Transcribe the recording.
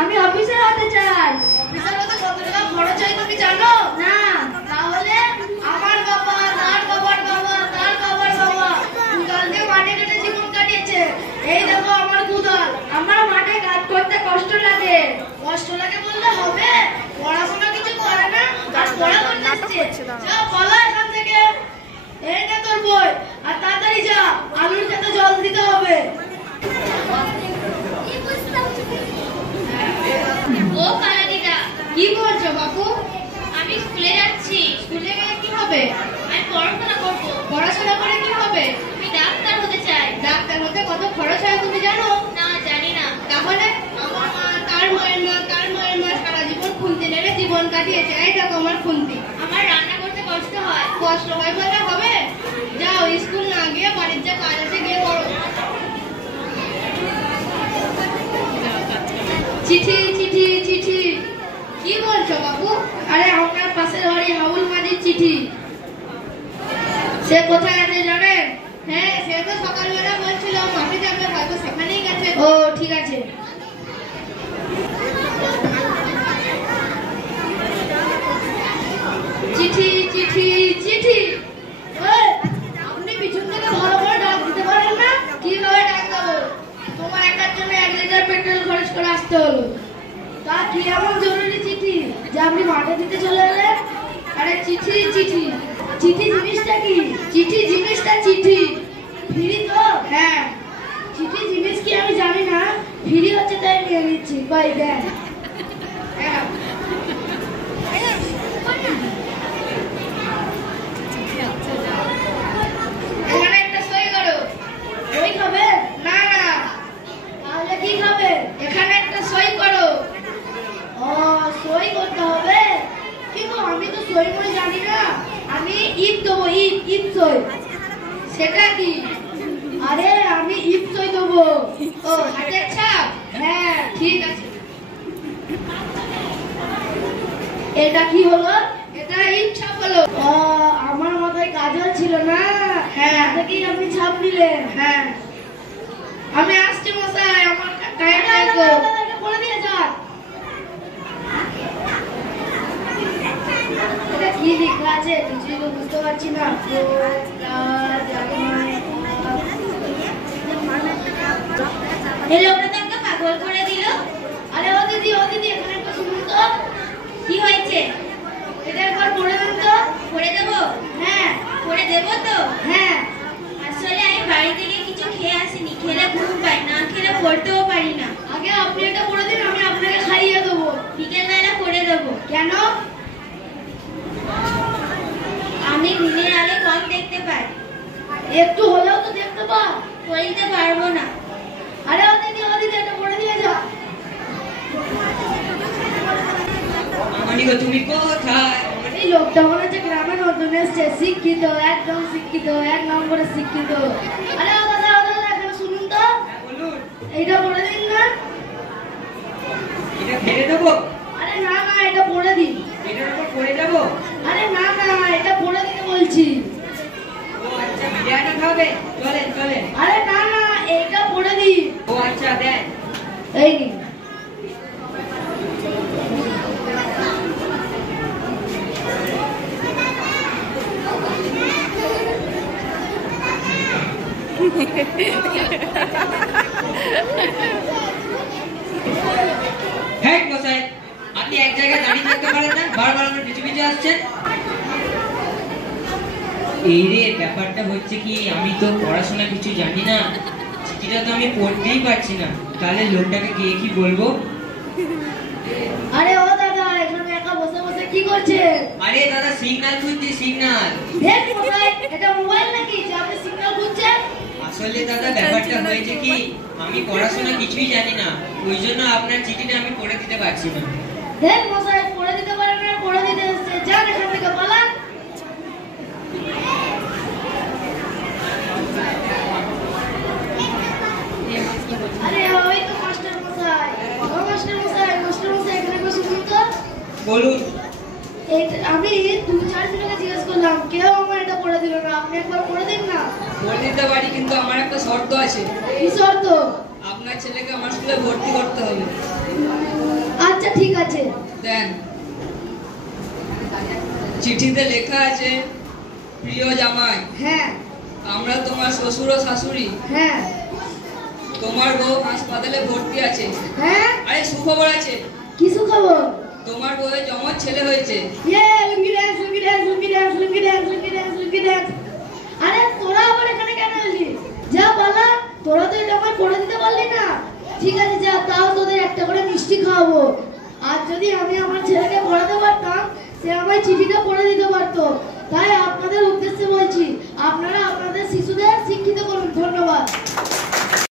আমি অফিসার হতে চাই। অফিসার হতে কত টাকা খরচ হয় তুমি জানো? না। তাহলে আমার বাবা, তার বাবার বাবা, তার বাবার বাবা কুদাল দিয়ে মাঠে কেটে জীবন কাটিয়েছে। এই দেখো আমার কুদাল। আমার মাঠে কাজ করতে কষ্ট লাগে। কষ্ট লাগে বললে হবে? পড়াশোনা কিছু করে না আর পড়া করতে আসছে। যা পালা এখান থেকে। এই নে তোর বই, আর তাড়াতাড়ি যা, আলুর খেতে জল দিতে হবে। ও কালাদিদা, কি করছো বাপু? আমি স্কুলে যাচ্ছি। স্কুলে গিয়ে কি হবে? আমি পড়াশোনা করব। পড়াশোনা করে কি হবে? আমি ডাক্তার হতে চাই। ডাক্তার হতে কত খরচ হয় তুমি জানো? না, জানি না। তাহলে আমার মা, তার মায়ের মা, তার মায়ের মা সারা জীবন খুন্তি নেড়ে জীবন কাটিয়েছে। এই দেখো আমার খুন্তি। আমার রান্না করতে কষ্ট হয়। কষ্ট হয় বলে হবে? যাও, স্কুল না গিয়ে বাড়ির যা কাজ আছে গিয়ে করো। চিঠি চিঠি চিঠি। কি বলছো বাবু? আরে আপনার পাশের বাড়ি হাউল মাঝির চিঠি। সে কোথায় আছে জানেন? হ্যাঁ, সে তো সকালবেলা বলছিল মাঠে যাবে, হয়তো সেখানেই গেছে। ও ঠিক আছে। চিঠি চিঠি চিঠি। আপনি পিছন থেকে ভালো করে ডাক দিতে পারেন না? কিভাবে ডাক দেবো? তোমার একার জন্য 1 লিটার পেট্রোল খরচ করে আসতে হলো। তা কি এমন জরুরি চিঠি যে আপনি মাঠে দিতে চলে এলেন? আরে চিঠি চিঠি। চিঠি জিনিসটা কি? চিঠি জিনিসটা চিঠি। ফ্রি তো? হ্যাঁ। চিঠি জিনিস কি আমি জানি না, ফ্রি হচ্ছে তাই নিয়ে নিচ্ছি। বাই দেন। হ্যাঁ, এখানে একটা সই করো। সই খাবে? না না। তাহলে কি খাবে? এখানে একটা সই করো। ও, সই করতে হবে? কিন্তু আমি তো সই মই জানি না। আমি ইপ দেবো, ইপ সই। সেটা কি? আরে আমি ইপ সই দেবো। ও, হাতের ছাপ? হ্যাঁ, ঠিক আছে। এটা কি হলো? এটা ইপ ছাপ হলো। ও, আমার মাথায় কাজল ছিল না। হ্যাঁ, দেখি আপনি ছাপ দিলেন। হ্যাঁ, আমি আসছি মশাই। আমার টাইম বলে দিয়ে যান। এটা কি লেখা আছে কিছুই তো বুঝতে পারছি না। এই লোকটা তো আমাকে পাগল করে দিল। আরে ও দিদি, এখানে একটু শুনুন তো। কি হয়েছে? এটা একবার পড়ে দেন তো। পড়ে দেবো? হ্যাঁ। পড়ে দেবো তো? হ্যাঁ। আসলে আমি বাড়ি থেকে কিছু খেয়ে আসিনি। খেলে ঘুম পাই, না খেলে পড়তেও পারি না। আগে আপনি এটা পড়ে দিন, আমি আপনাকে খাইয়ে দেবো। বিকেলবেলা পড়ে দেবো। কেন? আমি দিনের আলো কম দেখতে পাই। একটু হলেও তো দেখতে পাও। পড়তে পারবো না। আরে ও দিদি, এটা পড়ে দিয়ে যা। তুমি কোথায়? এই লোকটা মনে হচ্ছে গ্রামে নতুন এসছে। শিক্ষিত, একদম শিক্ষিত, 1 নম্বরে শিক্ষিত। আরে ও দাদা, এখানে শুনুন তো। এইটা পড়ে দিন না। এটা ফেলে দেবো? আরে না না, এটা পড়ে দিন। এটার উপর পড়ে যাবো? আরে না না, এটা পড়ে দিতে বলছি। ও আচ্ছা, বিরিয়ানি খাবে? চলেন। আরে না না, এটা পড়ে দিন। ও আচ্ছা, দেন। এই নিন। হ্যাঁ মশাই, আপনি এক জায়গায় দাঁড়িয়ে থাকতে পারেন না? বারবার আমার পিছু পিছু আসছেন। এই রে, ব্যাপারটা হচ্ছে কি, আমি তো পড়াশোনা কিছু জানি না। চিঠিটা তো আমি পড়তেই পারছি না। তাহলে লোকটাকে গিয়ে কি বলবো? আরে ও দাদা, এখানে একা বসে বসে কি করছেন? আরে দাদা, সিগন্যাল খুঁজছি, সিগন্যাল। দেখ মশাই, এটা মোবাইল নাকি যে আপনি সিগন্যাল খুঁজছেন? আসলে দাদা, ব্যাপারটা হয়েছে কি, আমি পড়াশোনা কিছুই জানি না। ওই জন্য আপনার চিঠিটা আমি পড়ে দিতে পারছি না। দেখ মশাই, পড়ে দিতে পারেন না, পড়ে দিতে এসছে। যান এখান থেকে, পালান। আরে ওই তো মাস্টার মশাই। ও মাস্টার মশাই, এখানে বসে শুনুন তো। বলুন। আমি 2-4 জনকে জিজ্ঞেস করলাম, কেউ আমার এটা করে দিল না। আপনি একবার করে দিন না। বলে দিতে পারি, কিন্তু আমার একটা শর্ত আছে। কি শর্ত? আপনার ছেলেকে আমার স্কুলে ভর্তি করতে হবে। আচ্ছা ঠিক আছে। দেন, চিঠিতে লেখা আছে, প্রিয় জামাই, হ্যাঁ আমরা তোমার শ্বশুর ও শাশুড়ি। হ্যাঁ তোমার বউ হাসপাতালে ভর্তি আছে। হ্যাঁ। আরে সুখবর আছে, কি সুখবর? তোমার বউয়ের জমজ ছেলে হয়েছে। লুঙ্গি ড্যান্স, লুঙ্গি ড্যান্স, লুঙ্গি ড্যান্স, লুঙ্গি ড্যান্স, লুঙ্গি ড্যান্স, লুঙ্গি ড্যান্স। আরে তোরা আবার এখানে কেন এলি? যা বলা, তোরা তো এটা আমায় করে দিতে পারলি না। ঠিক আছে যা, তাও তোদের একটা করে মিষ্টি খাওয়াবো। আর যদি আমি আমার ছেলেকে পড়াতে পারতাম, সে আমায় চিঠিটা পড়ে দিতে পারতো।